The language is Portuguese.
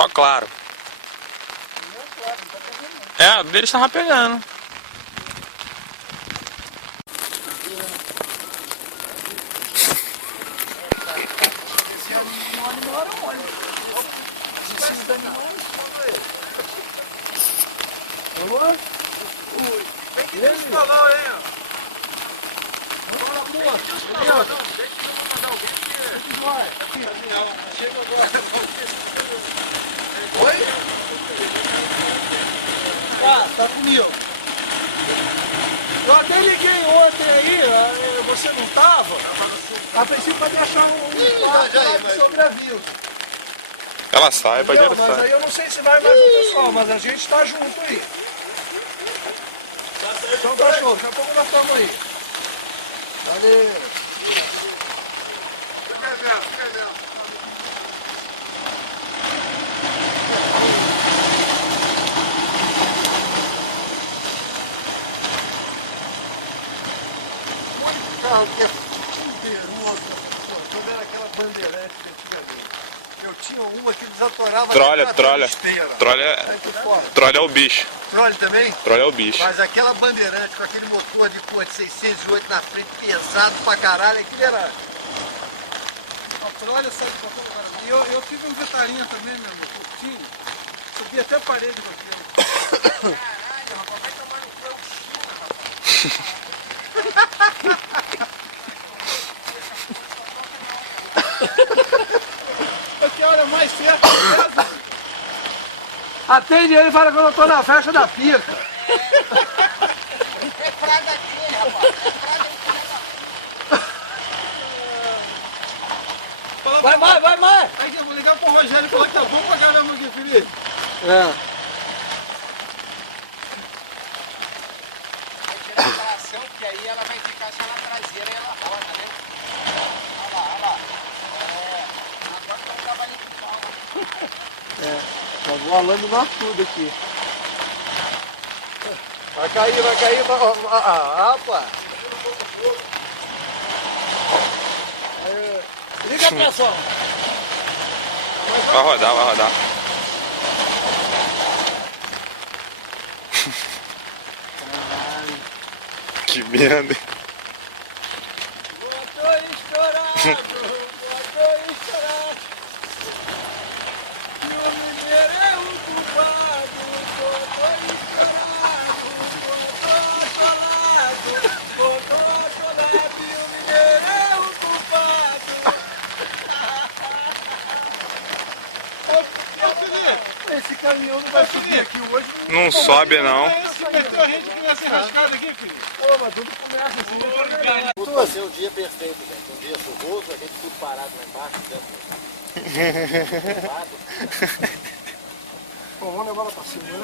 Só claro. É, o deles tava pegando. Esse animal era mole. Esses animais. Alô? Vem que tem esse balão aí, ó. Vamos lá, Bruno. Deixa eu mandar alguém aqui. Chega agora. Oi? Ah, tá comigo. Eu até liguei ontem aí, você não tava? A princípio pode achar um quarto sobre aviso. Ela sai, pode Mas sai. aí eu não sei se vai mais o pessoal, mas a gente tá junto aí. Então cachorro, daqui a pouco nós estamos aí. Valeu. Carro que é poderoso. Tô vendo aquela bandeirante antigamente. Eu tinha uma que desatorava. Trolha é o bicho. Trolha também? Trolha é o bicho. Mas aquela bandeirante com aquele motor de cor de 608 na frente, pesado pra caralho, aquilo era. A trolha sai de qualquer lugar. E eu tive um vetarinha também, meu irmão, curtinho. Subi até a parede com aquilo. Caralho, rapaz, vai tomar no pé o China, rapaz. Que hora mais certa mesmo. Atende ele e fala que eu não tô na festa da pica. É praga aqui, rapaz. É praga. Vai. Aí eu vou ligar pro Rogério e falar que tá bom pra caramba aqui, Felipe. É. Vai tirar a tração, que aí ela vai ficar só na traseira e ela roda, né? Olha lá. Agora tá trabalhando com pau. Tá voando nós tudo aqui. Vai cair. Rapaz. Liga a pressão. Vai rodar. Que merda. Motor estourado. E o mineiro é o culpado. Motor atolado. E o mineiro é o culpado. Ô Felipe, esse caminhão não vai subir aqui hoje. Não sobe não. Se meteu a gente que vai ser rascado aqui, Felipe. Pô, mas tudo começa assim. Vai ser um dia perfeito, gente. Um dia chuvoso, a gente tudo parado lá embaixo, dentro. Bom, vamos levar ela pra cima, né?